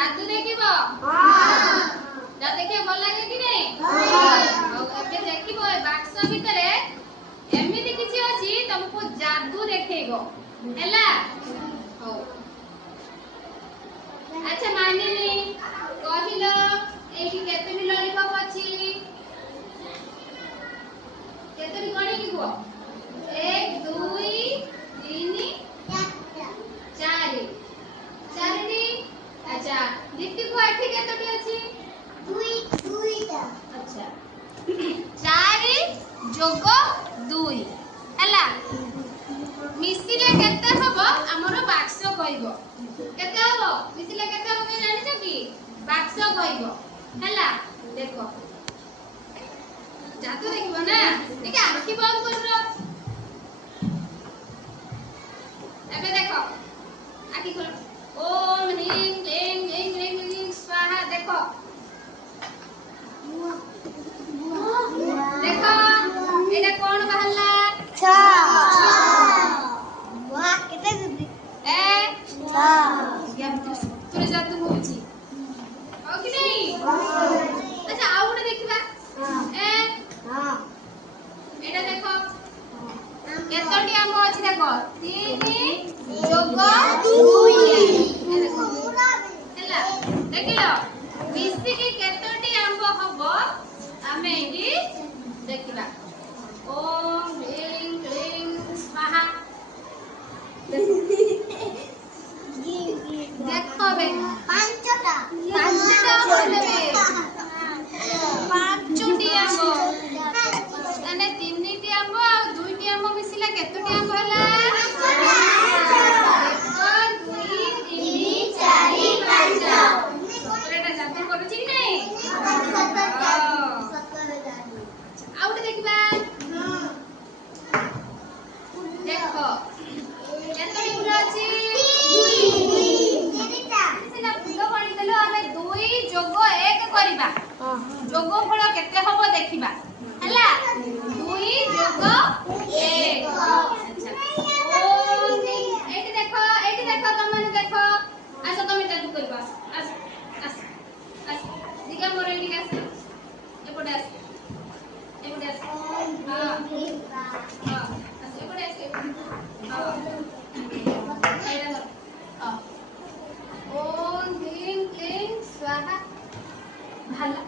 जादू देखिबो हां जा देखे भल लागे कि नहीं हां अब देखिबो बाक्स भितरे एमिति किछि अछि तुमको जादू देखेबो हैला हो अच्छा मानिनी कहिलो एही केतनी लॉलीपॉप अछि केतनी गणी लिखो 1 2 3 4 चारनी अच्छा लिखि को एठी केतनी अछि 2 टा अच्छा 4 जोग 2 हैला मिसिले केते हबो हमरो बाक्स कहइबो केते हबो मिसिले केते हबो जानि छ कि बाक्स कहइबो हैला देखो जादू देखिबो ना ठीक है आखि बंद कररो एबे देखो आखि खोलो ओम ह्रीं क्लीं क्लीं क्लीं क्लीं स्वाहा देखो देखो एटा कोन बहला छ वाह केते जल्दी ए छ या तोरे जादू होउची हो कि नहीं अच्छा आ उडे देखिबा ए हां एटा देखो केतोटी आम अछि देखो 3 जोग 2 ए देखो हैला देखिलो मिसी के केतोटी आंब हबो आमे एही देखिबा ओम ह्रीं क्लीं स्वाहा देखो बे पांचटा बोलबे पांचटी आंब अने तीनटी आंब आ दुईटी आंब मिसिला केतटी आंब हला 1 2 3 4 5 एटा जादू करूची कि नहीं आउटे देखिबा देखो केतटी फूल अछि तीनटा सिना फूल गणी देलो हमें 2 जोग 1 करिबा जोग फल केते हबो देखिबा हैला 2 जोग 1 अच्छा ओ एटी देखो तमन देखो आसो तमे जादू करबा आस आस आस दिगा मोरे एटी आस एपटे आस एपटे आस हां हां आस एपटे आस हां एटा हां ओम ह्रीं क्लीं स्वाहा भला